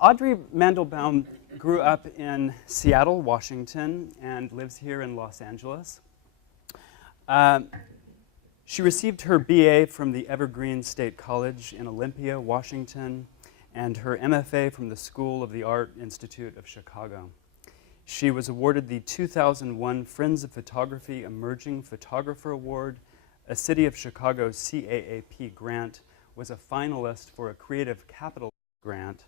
Audrey Mandelbaum grew up in Seattle, Washington, and lives here in Los Angeles. She received her BA from the Evergreen State College in Olympia, Washington, and her MFA from the School of the Art Institute of Chicago. She was awarded the 2001 Friends of Photography Emerging Photographer Award, a City of Chicago CAAP grant, was a finalist for a Creative Capital grant,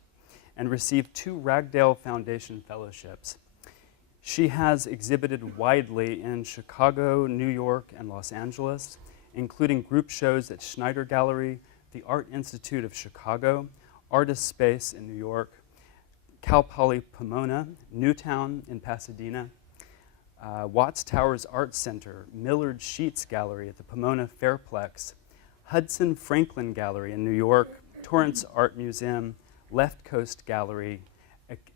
and received 2 Ragdale Foundation fellowships. She has exhibited widely in Chicago, New York, and Los Angeles, including group shows at Schneider Gallery, the Art Institute of Chicago, Artist Space in New York, Cal Poly Pomona, Newtown in Pasadena, Watts Towers Art Center, Millard Sheets Gallery at the Pomona Fairplex, Hudson Franklin Gallery in New York, Torrance Art Museum, Left Coast Gallery,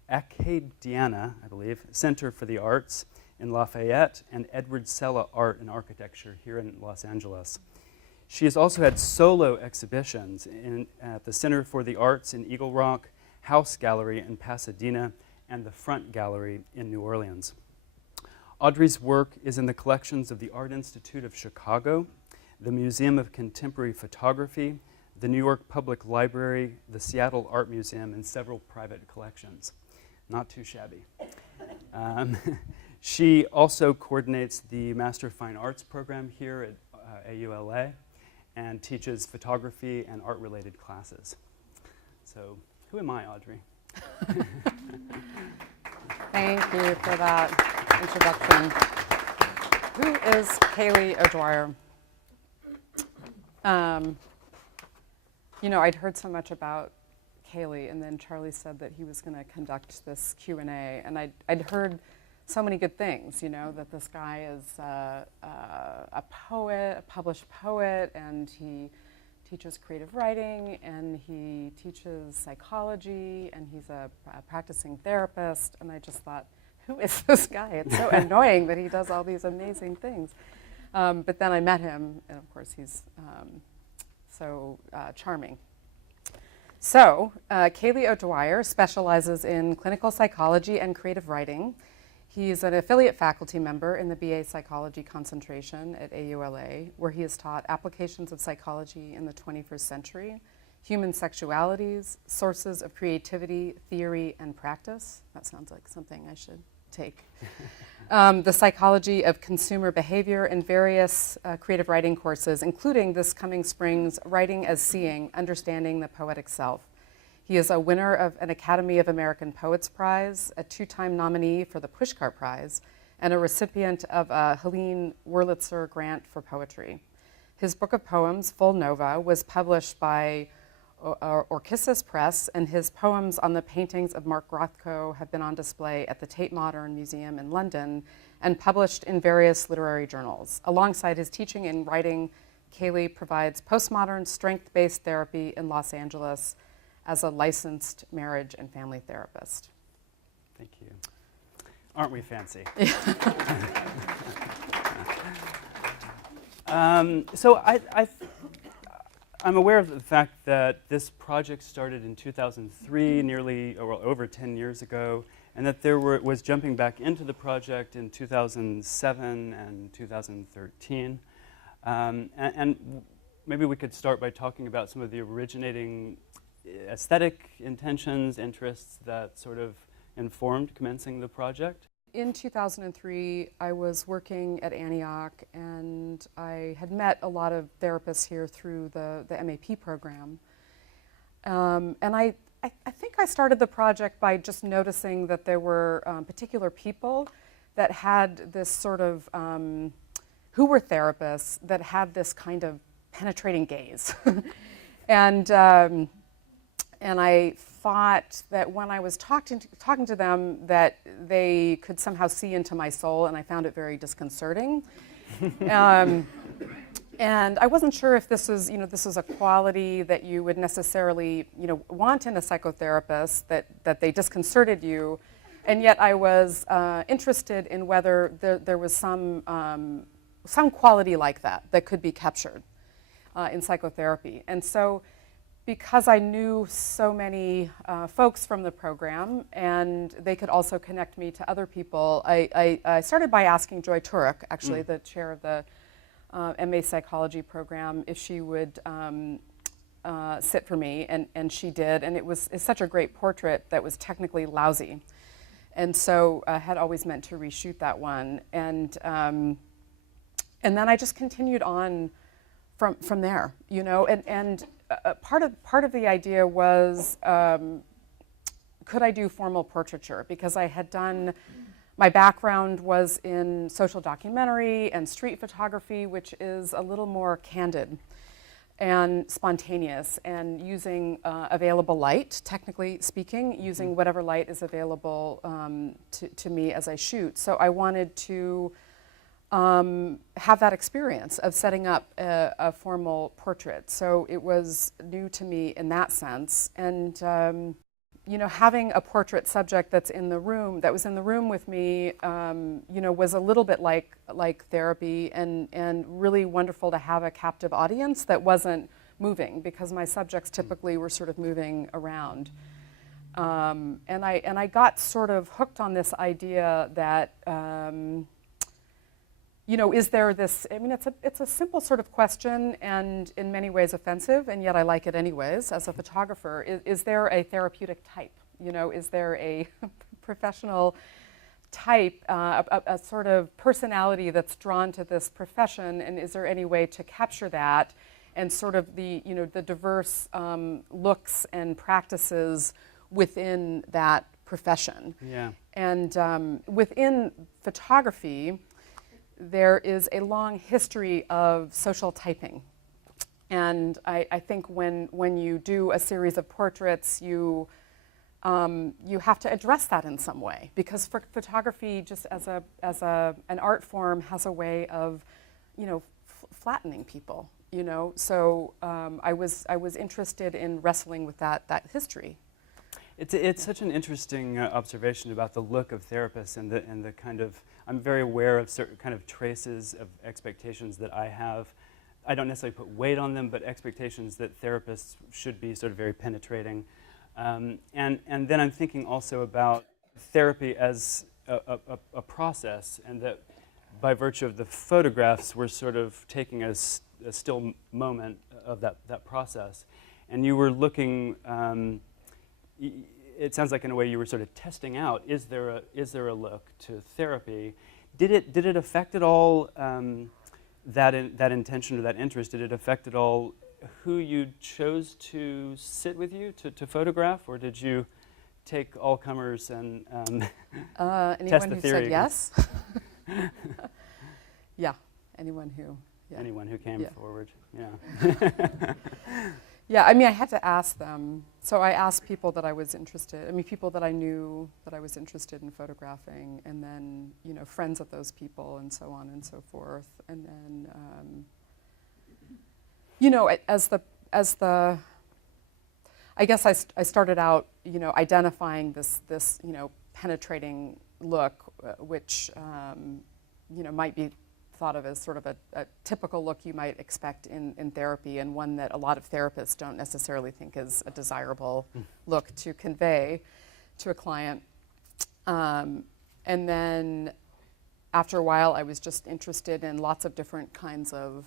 Acadiana, I believe, Center for the Arts in Lafayette, and Edward Sella Art and Architecture here in Los Angeles. She has also had solo exhibitions at the Center for the Arts in Eagle Rock, House Gallery in Pasadena, and the Front Gallery in New Orleans. Audrey's work is in the collections of the Art Institute of Chicago, the Museum of Contemporary Photography, the New York Public Library, the Seattle Art Museum, and several private collections. Not too shabby. She also coordinates the Master of Fine Arts program here at AULA and teaches photography and art-related classes. So, who am I, Audrey? Thank you for that introduction. Who is Kaylee O'Dwyer? You know, I'd heard so much about Kaylee, and then Charlie said that he was going to conduct this Q&A, and I'd heard so many good things, you know, that this guy is a poet, a published poet, and he teaches creative writing, and he teaches psychology, and he's a practicing therapist, and I just thought, who is this guy? It's so annoying that he does all these amazing things. But then I met him, and of course he's so charming. So, Kaylee O'Dwyer specializes in clinical psychology and creative writing. He's an affiliate faculty member in the BA Psychology concentration at AULA, where he has taught applications of psychology in the 21st century, human sexualities, sources of creativity, theory, and practice. That sounds like something I should take. The psychology of consumer behavior, and various creative writing courses, including this coming spring's Writing as Seeing, Understanding the Poetic Self. He is a winner of an Academy of American Poets Prize, a 2-time nominee for the Pushcart Prize, and a recipient of a Helene Wurlitzer Grant for Poetry. His book of poems, Full Nova, was published by Orchis Press, and his poems on the paintings of Mark Rothko have been on display at the Tate Modern Museum in London and published in various literary journals. Alongside his teaching and writing, Kaylee provides postmodern strength-based therapy in Los Angeles as a licensed marriage and family therapist. Thank you. Aren't we fancy? So I'm aware of the fact that this project started in 2003, nearly or over 10 years ago, and that there was jumping back into the project in 2007 and 2013. And maybe we could start by talking about some of the originating aesthetic intentions, interests that sort of informed commencing the project. In 2003, I was working at Antioch, and I had met a lot of therapists here through the MAP program. And I think I started the project by just noticing that there were particular people that had this sort of, who were therapists, that had this kind of penetrating gaze. And I thought that when I was talking to them, that they could somehow see into my soul, and I found it very disconcerting. And I wasn't sure if this was a quality that you would necessarily, want in a psychotherapist, that they disconcerted you, and yet I was interested in whether there was some quality like that could be captured in psychotherapy. And so because I knew so many folks from the program, and they could also connect me to other people, I started by asking Joy Turek, actually the chair of the MA Psychology program, if she would sit for me, and she did, and it's such a great portrait that was technically lousy. And so I had always meant to reshoot that one. And then I just continued on from there, you know, and part of the idea was, could I do formal portraiture? Because I had done, my background was in social documentary and street photography, which is a little more candid and spontaneous, and using available light, technically speaking, using whatever light is available to me as I shoot. So I wanted to have that experience of setting up a formal portrait. So it was new to me in that sense. And you know, having a portrait subject that was in the room with me, you know, was a little bit like therapy, and really wonderful to have a captive audience that wasn't moving, because my subjects typically were sort of moving around. And I got sort of hooked on this idea that, you know, is there this, I mean, it's a simple sort of question and in many ways offensive, and yet I like it anyways as a photographer. Is there a therapeutic type? You know, is there a professional type, a sort of personality that's drawn to this profession, and is there any way to capture that and sort of the, you know, the diverse looks and practices within that profession? Yeah. And within photography, there is a long history of social typing. And I think when you do a series of portraits, you have to address that in some way, because photography, just as an art form, has a way of, you know, flattening people, you know. So I was interested in wrestling with that history. It's such an interesting observation about the look of therapists and the kind of, I'm very aware of certain kind of traces of expectations that I have. I don't necessarily put weight on them, but expectations that therapists should be sort of very penetrating. And then I'm thinking also about therapy as a process, and that by virtue of the photographs, we're sort of taking a still moment of that process. And you were looking, it sounds like in a way you were sort of testing out, is there a look to therapy? Did it affect at all that intention or that interest? Did it affect at all who you chose to sit with you to photograph, or did you take all comers and test the theory? Anyone who said yes. Yeah, anyone who. Yeah. Anyone who came forward, yeah. Yeah, I mean, I had to ask them. So I asked people that I was interested, I mean, people that I knew that I was interested in photographing, and then, you know, friends of those people, and so on and so forth. And then, you know, as the, I guess I started out, you know, identifying this, you know, penetrating look, which, you know, might be thought of as sort of a typical look you might expect in therapy, and one that a lot of therapists don't necessarily think is a desirable look to convey to a client. And then after a while, I was just interested in lots of different kinds of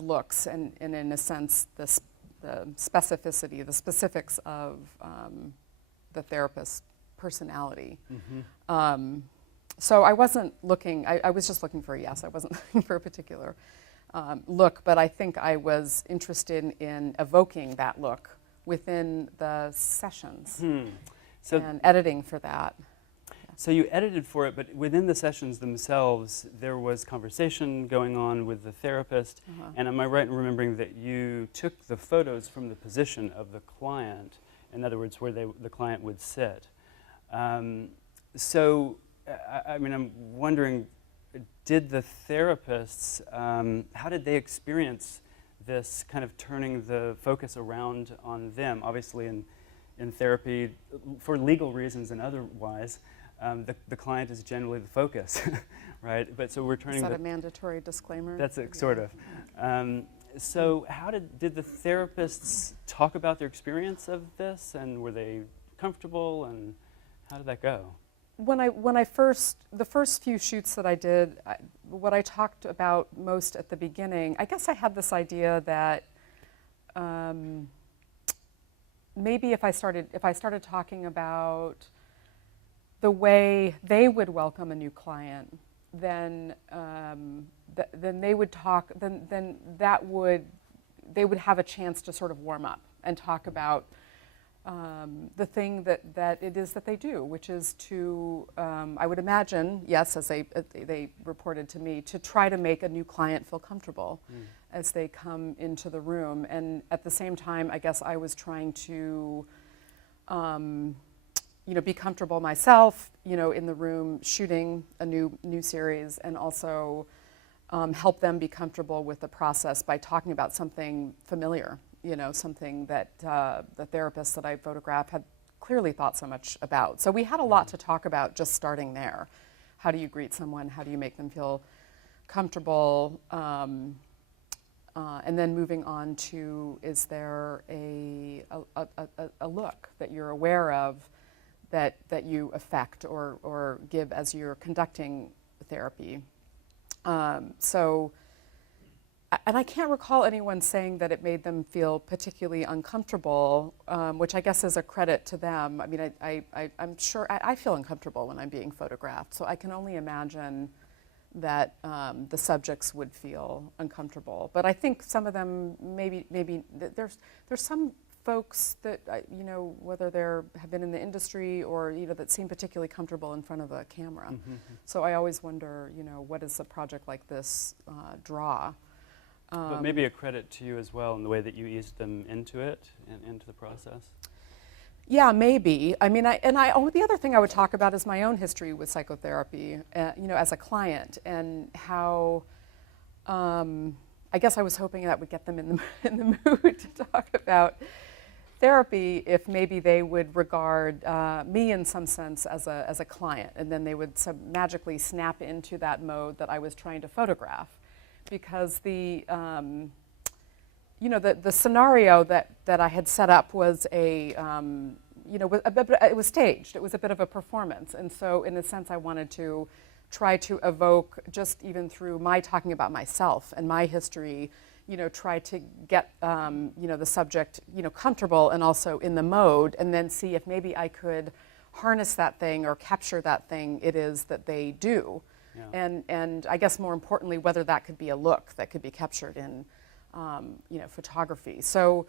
looks, and in a sense, the specificity, the specifics of the therapist's personality. Mm-hmm. So I wasn't looking, I was just looking for a yes. I wasn't looking for a particular look, but I think I was interested in evoking that look within the sessions and editing for that. So you edited for it, but within the sessions themselves, there was conversation going on with the therapist. And am I right in remembering that you took the photos from the position of the client, in other words, where the client would sit? So, I mean, I'm wondering, did the therapists, how did they experience this kind of turning the focus around on them? Obviously, in therapy, for legal reasons and otherwise, the client is generally the focus, right? But so we're turning. Is that a mandatory disclaimer? That's sort of. So how did the therapists talk about their experience of this, and were they comfortable, and how did that go? The first few shoots that I did, what I talked about most at the beginning, I guess I had this idea that maybe if I started talking about the way they would welcome a new client, then they would talk. Then they would have a chance to sort of warm up and talk about the thing that it is that they do, which is to, I would imagine, yes, as they reported to me, to try to make a new client feel comfortable as they come into the room. And at the same time, I guess I was trying to, be comfortable myself, in the room shooting a new series, and also help them be comfortable with the process by talking about something familiar. Something that the therapists that I photographed had clearly thought so much about. So we had a lot to talk about just starting there. How do you greet someone? How do you make them feel comfortable? And then moving on to, is there a look that you're aware of that you affect or give as you're conducting therapy? And I can't recall anyone saying that it made them feel particularly uncomfortable, which I guess is a credit to them. I mean, I'm sure I feel uncomfortable when I'm being photographed, so I can only imagine that the subjects would feel uncomfortable. But I think some of them maybe there's some folks that whether they have been in the industry or that seem particularly comfortable in front of a camera. Mm-hmm. So I always wonder, what does a project like this draw? But maybe a credit to you as well in the way that you eased them into it and into the process. Yeah, maybe. I mean, the other thing I would talk about is my own history with psychotherapy, as a client, and how I guess I was hoping that would get them in the mood to talk about therapy, if maybe they would regard me in some sense as a client, and then they would magically snap into that mode that I was trying to photograph. Because the scenario that I had set up was it was staged. It was a bit of a performance, and so in a sense, I wanted to try to evoke, just even through my talking about myself and my history, try to get the subject comfortable and also in the mode, and then see if maybe I could harness that thing or capture that thing it is that they do. Yeah. And I guess more importantly, whether that could be a look that could be captured in, photography. So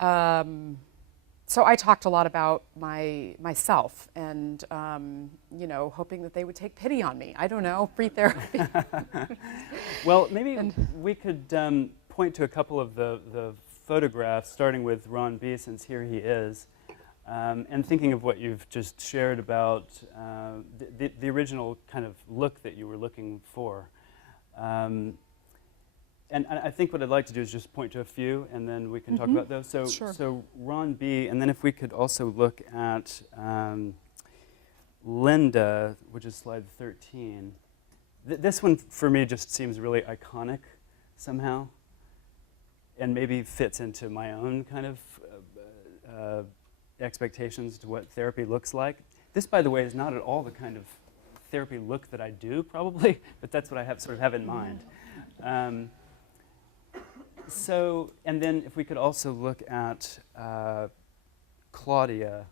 I talked a lot about myself and, hoping that they would take pity on me. I don't know, free therapy. Well, maybe we could point to a couple of the photographs, starting with Ron B., since here he is. And thinking of what you've just shared about the original kind of look that you were looking for. And I think what I'd like to do is just point to a few, and then we can talk about those. So, sure. So Ron B., and then if we could also look at Linda, which is slide 13. This one, for me, just seems really iconic somehow, and maybe fits into my own kind of expectations to what therapy looks like. This, by the way, is not at all the kind of therapy look that I do, probably, but that's what I sort of have in mind. And then if we could also look at Claudia.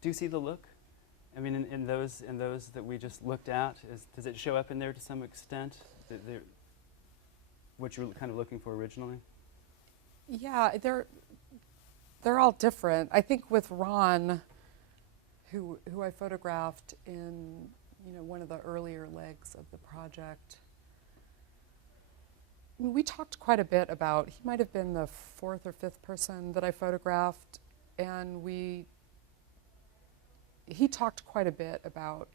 Do you see the look? I mean, in those that we just looked at, does it show up in there to some extent? What you were kind of looking for originally? Yeah, they're all different. I think with Ron, who I photographed in one of the earlier legs of the project, we talked quite a bit about, he might have been the fourth or fifth person that I photographed, and he talked quite a bit about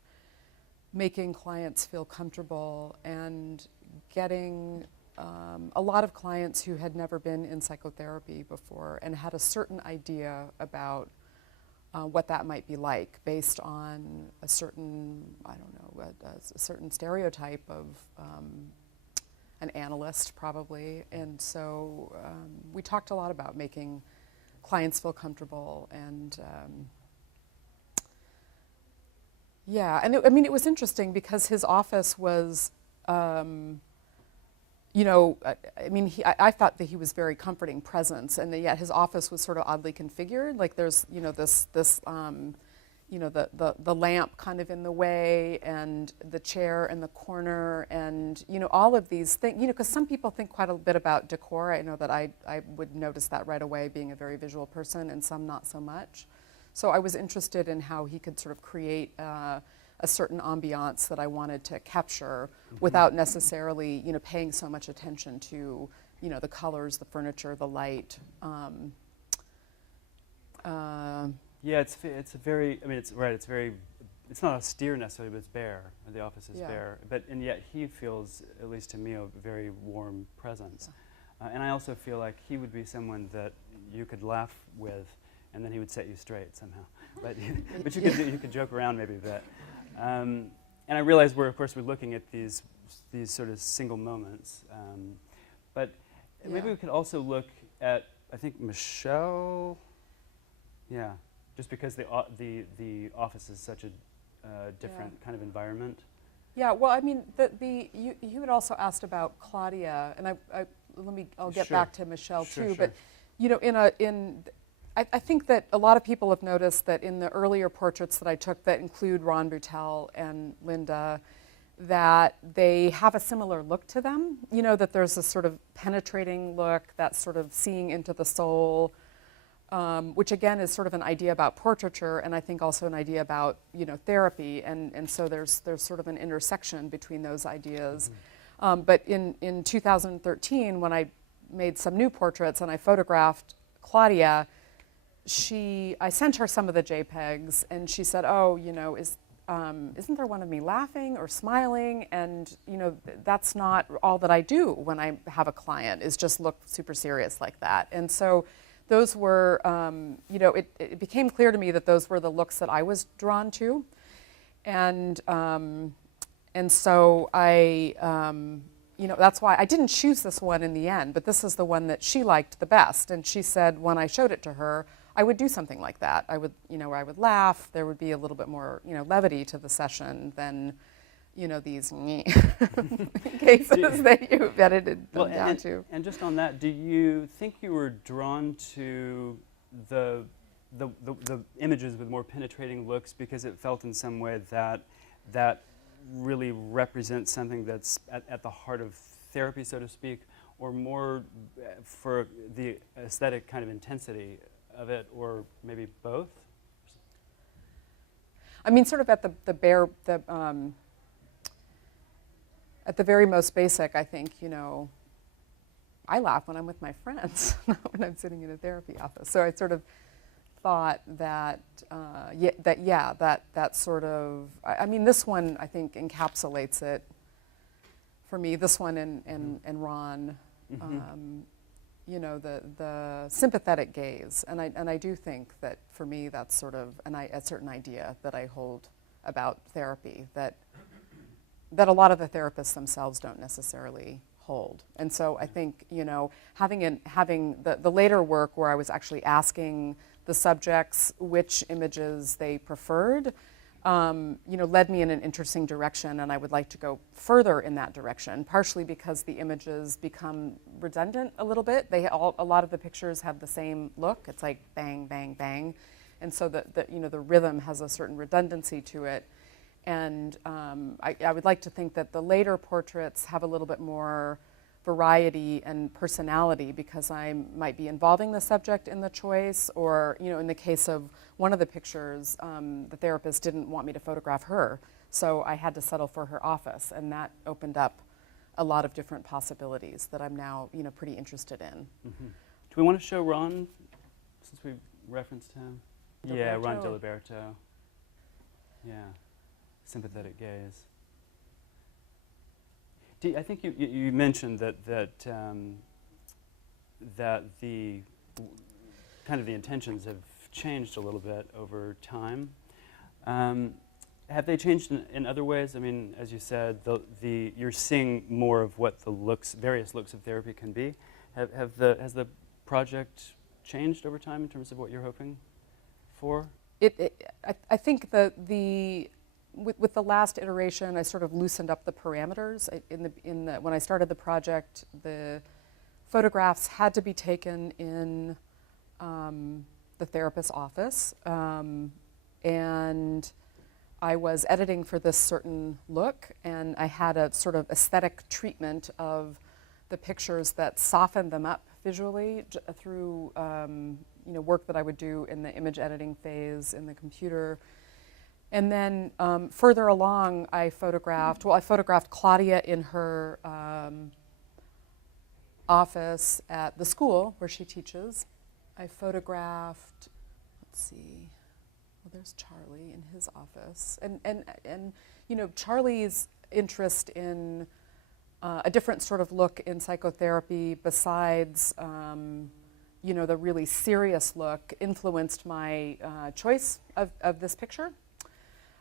making clients feel comfortable and getting a lot of clients who had never been in psychotherapy before and had a certain idea about what that might be like based on a certain, a certain stereotype of an analyst probably. And so we talked a lot about making clients feel comfortable and yeah, and it was interesting because his office was, I thought that he was very comforting presence, and yet his office was sort of oddly configured. Like there's, the lamp kind of in the way, and the chair in the corner, and all of these things. Because some people think quite a bit about decor. I know that I would notice that right away, being a very visual person, and some not so much. So I was interested in how he could sort of create a certain ambiance that I wanted to capture without necessarily, paying so much attention to, the colors, the furniture, the light. Yeah, it's a very, it's right, it's not austere necessarily, but it's bare. The office is bare. And yet he feels, at least to me, a very warm presence. And I also feel like he would be someone that you could laugh with, and then he would set you straight somehow. But you could joke around maybe a bit. And I realize we're looking at these sort of single moments. But maybe we could also look at, I think, Michelle. Yeah, just because the office is such a different kind of environment. Yeah, well, I mean, you had also asked about Claudia, and I'll get back to Michelle too. But I think that a lot of people have noticed that in the earlier portraits that I took that include Ron Boutel and Linda, that they have a similar look to them. That there's this sort of penetrating look, that sort of seeing into the soul, which again is sort of an idea about portraiture, and I think also an idea about therapy, and so there's sort of an intersection between those ideas. But in 2013, when I made some new portraits and I photographed Claudia, I sent her some of the JPEGs, and she said, "Oh, isn't there one of me laughing or smiling?" And that's not all that I do when I have a client, is just look super serious like that. And so those were, it became clear to me that those were the looks that I was drawn to, and so I. That's why I didn't choose this one in the end, but this is the one that she liked the best. And she said when I showed it to her, I would do something like that. I would, where I would laugh. There would be a little bit more, levity to the session than, these cases that you've edited them down to. And just on that, do you think you were drawn to the images with more penetrating looks because it felt in some way that really represents something that's at the heart of therapy, so to speak, or more for the aesthetic kind of intensity of it, or maybe both? I mean, sort of at at the very most basic, I think, I laugh when I'm with my friends, not when I'm sitting in a therapy office. So I sort of thought that, that sort of, I mean, this one, I think, encapsulates it for me, this one and Ron, the sympathetic gaze. And I do think that, for me, that's sort of a certain idea that I hold about therapy, that a lot of the therapists themselves don't necessarily hold. And so I think, having the later work where I was actually asking the subjects which images they preferred, led me in an interesting direction, and I would like to go further in that direction, partially because the images become redundant a little bit. A lot of the pictures have the same look. It's like bang, bang, bang. And so the rhythm has a certain redundancy to it. And I would like to think that the later portraits have a little bit more variety and personality, because I might be involving the subject in the choice, or in the case of one of the pictures, the therapist didn't want me to photograph her, so I had to settle for her office, and that opened up a lot of different possibilities that I'm now pretty interested in. Mm-hmm. Do we want to show Ron, since we referenced him? Diliberto. Yeah, Ron Diliberto. Yeah, sympathetic gaze. I think you mentioned that the kind of the intentions have changed a little bit over time. have they changed in other ways? I mean, as you said, you're seeing more of what the various looks of therapy can be. Has the project changed over time in terms of what you're hoping for? I think with the last iteration, I sort of loosened up the parameters. When I started the project, the photographs had to be taken in the therapist's office, and I was editing for this certain look, and I had a sort of aesthetic treatment of the pictures that softened them up visually through work that I would do in the image editing phase in the computer. And then further along, I photographed Claudia in her office at the school where she teaches. I photographed, let's see, well, there's Charlie in his office. And Charlie's interest in a different sort of look in psychotherapy besides, the really serious look influenced my choice of this picture.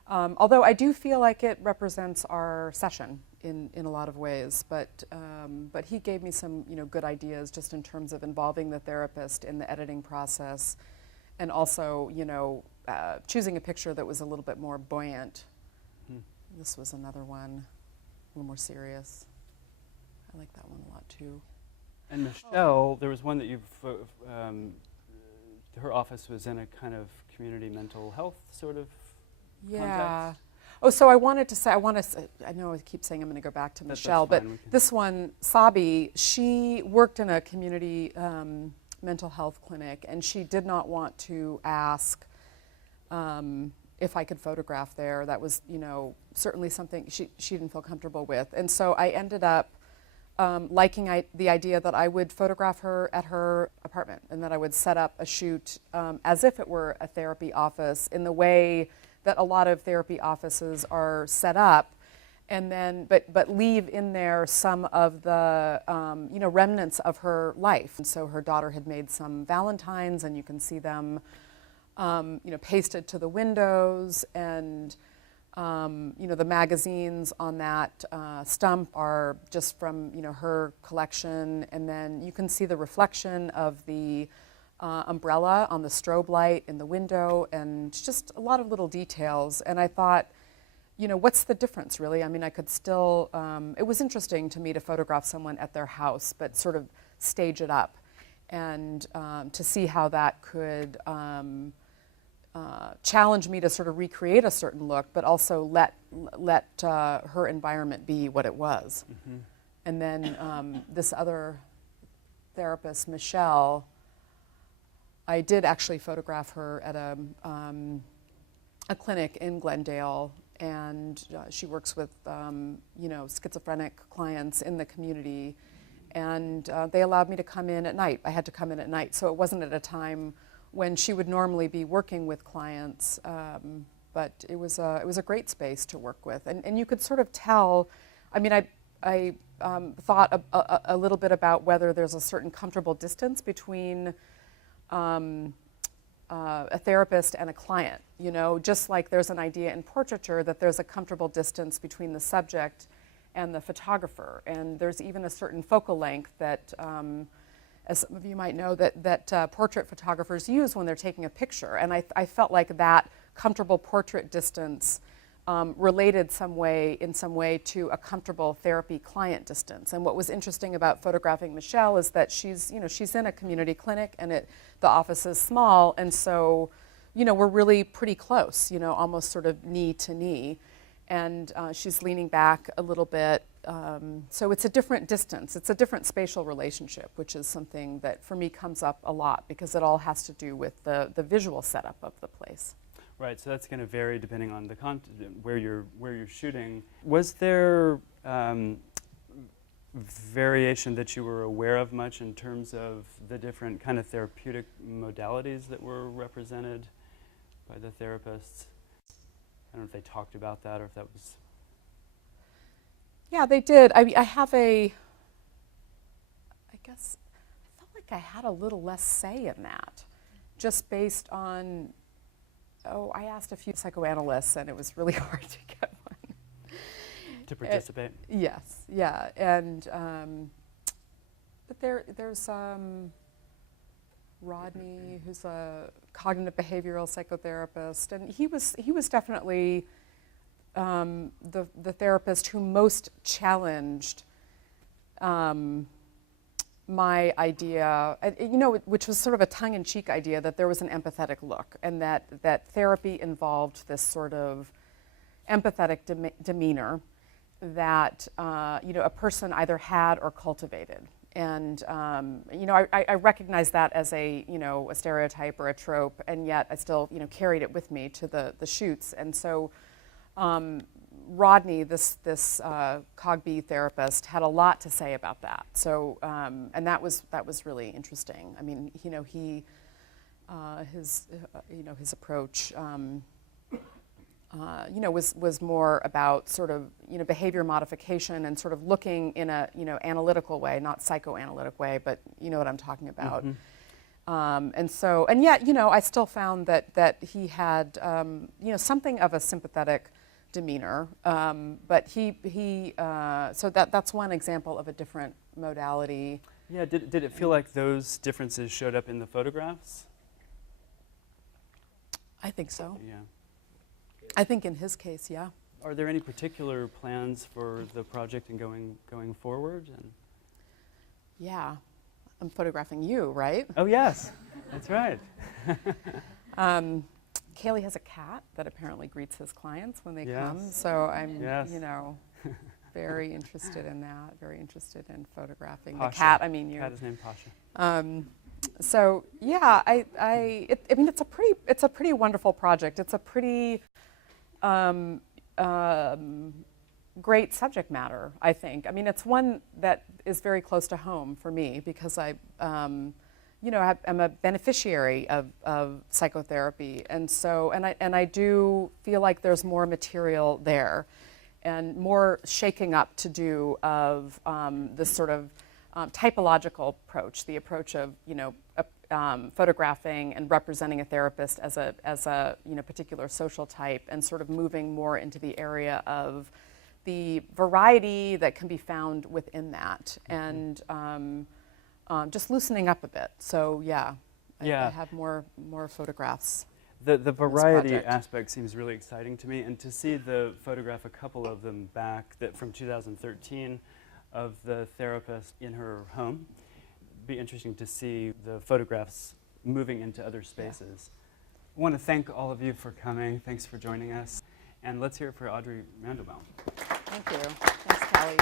Although I do feel like it represents our session in a lot of ways, but he gave me some good ideas just in terms of involving the therapist in the editing process, and also choosing a picture that was a little bit more buoyant. This was another one, a little more serious. I like that one a lot too. And Michelle, there was one that her office was in a kind of community mental health sort of context. Oh, so I know I keep saying I'm going to go back to Michelle, but this one, Sabi, she worked in a community mental health clinic, and she did not want to ask if I could photograph there. That was, certainly something she didn't feel comfortable with. And so I ended up liking the idea that I would photograph her at her apartment, and that I would set up a shoot as if it were a therapy office in the way that a lot of therapy offices are set up, and then but leave in there some of the remnants of her life. And so her daughter had made some valentines, and you can see them pasted to the windows, and the magazines on that stump are just from her collection, and then you can see the reflection of the umbrella on the strobe light in the window, and just a lot of little details. And I thought, what's the difference really? I mean, I could still, it was interesting to me to photograph someone at their house, but sort of stage it up, and to see how that could challenge me to sort of recreate a certain look, but also let her environment be what it was. Mm-hmm. And then this other therapist, Michelle, I did actually photograph her at a clinic in Glendale, and she works with schizophrenic clients in the community, and they allowed me to come in at night. I had to come in at night, so it wasn't at a time when she would normally be working with clients, but it was a great space to work with, and you could sort of tell. I mean, I thought a little bit about whether there's a certain comfortable distance between a therapist and a client, just like there's an idea in portraiture that there's a comfortable distance between the subject and the photographer, and there's even a certain focal length that, as some of you might know, that portrait photographers use when they're taking a picture, and I felt like that comfortable portrait distance related in some way to a comfortable therapy client distance. And what was interesting about photographing Michelle is that she's in a community clinic, and the office is small, and so we're really pretty close, almost sort of knee to knee, and she's leaning back a little bit. So it's a different distance. It's a different spatial relationship, which is something that for me comes up a lot because it all has to do with the visual setup of the place. Right, so that's going to vary depending on the where you're shooting. Was there variation that you were aware of much in terms of the different kind of therapeutic modalities that were represented by the therapists? I don't know if they talked about that or if that was... Yeah, they did. I guess I felt like I had a little less say in that, just based on I asked a few psychoanalysts, and it was really hard to get one. To participate? Yes, yeah, and but there's Rodney, who's a cognitive behavioral psychotherapist, and he was definitely the therapist who most challenged my idea, which was sort of a tongue-in-cheek idea that there was an empathetic look, and that therapy involved this sort of empathetic demeanor that a person either had or cultivated. And I recognize that as a stereotype or a trope, and yet I still carried it with me to the shoots. And so Rodney, this Cog-B therapist, had a lot to say about that. So and that was really interesting. I mean, his approach was more about sort of behavior modification and sort of looking in a analytical way, not psychoanalytic way, but you know what I'm talking about. Mm-hmm. And yet I still found that he had something of a sympathetic demeanor, but so that's one example of a different modality. Yeah, did it feel like those differences showed up in the photographs? I think so. Yeah. I think in his case, yeah. Are there any particular plans for the project and going forward? And yeah, I'm photographing you, right? Oh yes, that's right. Kaylee has a cat that apparently greets his clients when they Yes. come, so I'm Yes. very interested in that. Very interested in photographing Pasha. the cat. I mean, you. Cat is named Pasha. So yeah, it's a pretty wonderful project. It's a pretty great subject matter, I think. I mean, it's one that is very close to home for me because I'm a beneficiary of psychotherapy, and so I do feel like there's more material there, and more shaking up to do of this sort of typological approach, the approach of photographing and representing a therapist as a particular social type, and sort of moving more into the area of the variety that can be found within that, and just loosening up a bit. So yeah, I have more photographs. The variety aspect seems really exciting to me, and to see the photograph, a couple of them back from 2013 of the therapist in her home. Be interesting to see the photographs moving into other spaces. I want to thank all of you for coming. Thanks for joining us. And let's hear it for Audrey Mandelbaum. Thank you. Thanks, Callie.